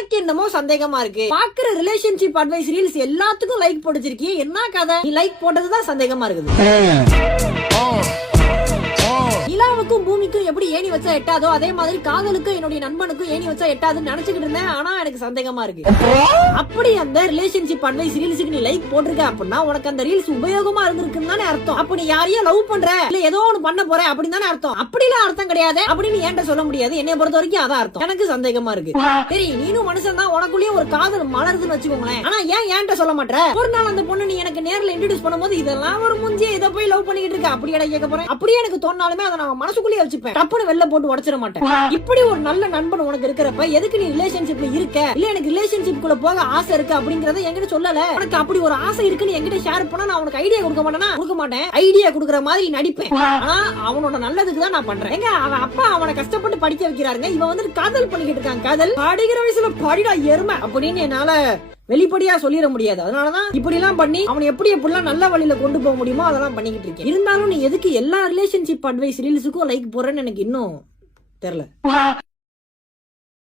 எனக்கு என்னமோ சந்தேகமா இருக்கு. பாக்குற ரிலேஷன்ஷிப் அட்வைஸ் ரீல்ஸ் எல்லாத்துக்கும் லைக் போட்டுச்சிருக்கீங்க, என்ன கதை? நீ லைக் போட்டதுதான் சந்தேகமா இருக்குது. நிலாவுக்கும் பூமிக்கும் எப்படி ஏணி வச்சா எட்டாதோ அதே மாதிரி காதலுக்கும் என்னுடைய நண்பனுக்கும் ஏணி வச்சா எட்டாதுன்னு நினைச்சுக்கிட்டு இருந்தேன். ஆனா எனக்கு சந்தேகமா இருக்கு. அப்படி அந்த ரிலேஷன்ஷிப் அட்வைஸ் ரீல்ஸுக்கு நீ லைக் போட்டிருக்க அப்படின்னா உனக்கு அந்த ரீல்ஸ் உபயோகமா இருந்திருக்குன்னு தானே அர்த்தம். அப்ப நீ யாரையும் லவ் பண்ற இல்ல ஏதோ ஒண்ணு பண்ண போற அப்படின்னு தானே அர்த்தம். அப்படிலாம் அர்த்தம் கிடையாது அப்படின்னு ஏன்ட்ட சொல்ல முடியாது. என்னைய பொறுத்த வரைக்கும் அதான் அர்த்தம். எனக்கு சந்தேகமா இருக்கு. சரி, நீனும் மனுஷன் தான், உனக்குள்ளேயே ஒரு காதல் மலருதுன்னு வச்சுக்கோங்களேன். ஆனா ஏன் ஏன்ட்ட சொல்ல மாட்டேற? ஒரு நாள் அந்த பொண்ணு நீ எனக்கு நேர்ல இன்ட்ரோடியூஸ் பண்ணும்போது இதெல்லாம் ஒரு முஞ்சிய இதை போய் லவ் பண்ணிக்கிட்டு இருக்க அப்படியே கேட்க போறேன். அப்படியே எனக்கு தோணாலுமே அதை நான் மனசுக்குள்ளேயே வச்சுப்பேன். டப்புனு வெளில போட்டு உடைச்சிட மாட்டேன். இப்படி ஒரு நல்ல நண்பன் உனக்கு இருக்கிறப்ப எதுக்கு நீ ரிலேஷன்ஷிப்ல இருக்க, இல்ல எனக்கு ரிலேஷன்ஷிப்குள்ள போக ஆசை இருக்கு அப்படிங்கறத என்கிட்ட சொல்லல. உனக்கு அப்படி ஒரு ஆசை இருக்குன்னு என்கிட்ட ஷேர் பண்ணா நான் உனக்கு ஐடியா கொடுக்க மாட்டேனா? கொடுக்க மாட்டேன். ஐடியா கொடுக்குற மாதிரி நடிப்பேன். ஆனா அவனோட நல்லதுக்கு தான் நான் பண்றேன். எங்க அவன் அப்பா அவனை கஷ்டப்பட்டு படிக்க வைக்கிறாருங்க, இவன் வந்து காதல் பண்ணிக்கிட்டு இருக்கான். காதல் படிக்கிற வயசுல படிடா எருமை அப்படின்னு என்னால வெளிப்படையா சொல்லிட முடியாது. அதனாலதான் இப்படி எல்லாம் பண்ணி அவன் எப்படிலாம் நல்ல வழியில கொண்டு போக முடியுமோ அதெல்லாம் பண்ணிக்கிட்டு இருக்கேன். இருந்தாலும் நீ எதுக்கு எல்லா ரிலேஷன்ஷிப் அட்வைஸ் ரீல்ஸுக்கும் லைக் போறேன்னு எனக்கு இன்னும் தெரியல.